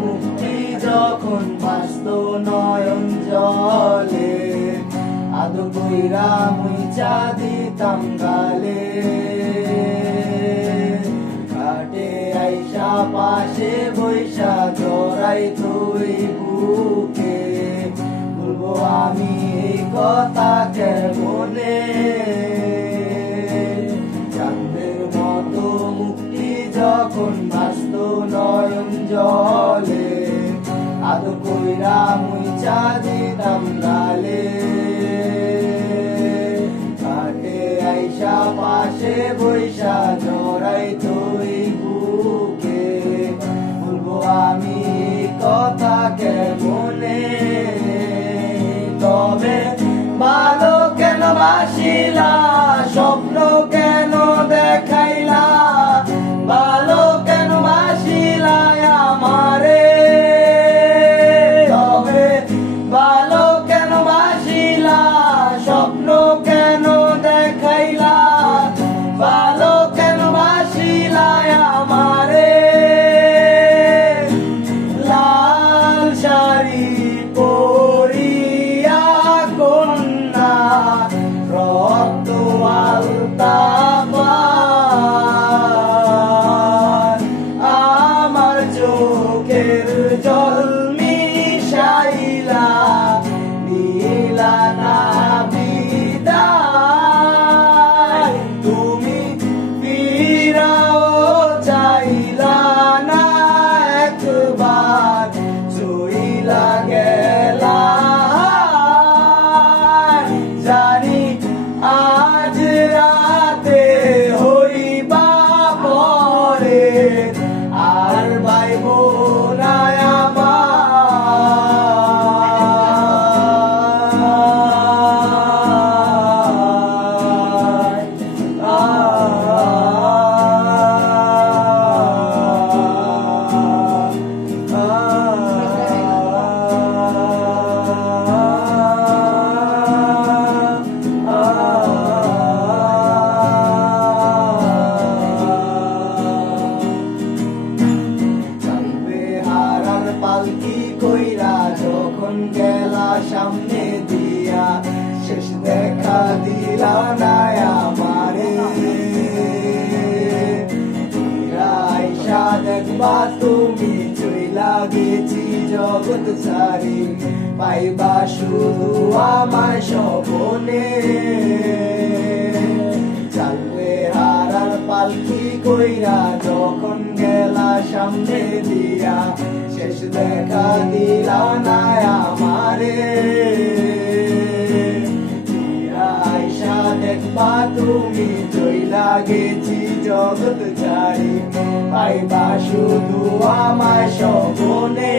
মুক্তি যখন বাস্ত নয়ন জলে আদর কইরা মুইচা দিতাম গালে ঘাটে আইসা পাশে বৈশা জড়াই তুই বুকে বলবো আমি এই কথা কেমনে চাঁদের মতো মুক্তি যখন বাস্ত নয়ন জলে আদর কইরা মুইচা দিতাম গালে ঘাটে আইসা পাশে বৈশা জড়াই তুই বুকে বলবো আমি কথা কেমনে তবে ভালো কেন বাসিলা স্বপ্ন কেন দেখাইলা ভালো কেন বাসিলা আমারে তবে ভালো কেন বাসিলা স্বপ্ন কেন দেখাইলা ভালো কেন বাসিলা আমারে লাল শাড়ি পরিয়া কন্যা রক্ত আলতা আমার চোখের জল মিশাইলা নীলা না বিদায় তুমি ফিরাও চাইলা না একবার চইলা গেলা জানি আজ রাতে হইবা পরে আর ভাইব না পালকি কইরা যখন গেলা সামনে দিয়া শেষ দেখা দিলা না আমারে আইসা দেখবা তুমি চইলা গেছি জগৎ ছাড়ি পাইবা শুধু আমার স্বপনে চালবে হারার পালকি কইরা যখন গেলা সামনে দিয়া শেষ দেখা দিলা না আমারে আইসা দেখবা তুমি চইলা গেছি জগৎ ছাড়ি পাইবা শুধু আমার স্বপনে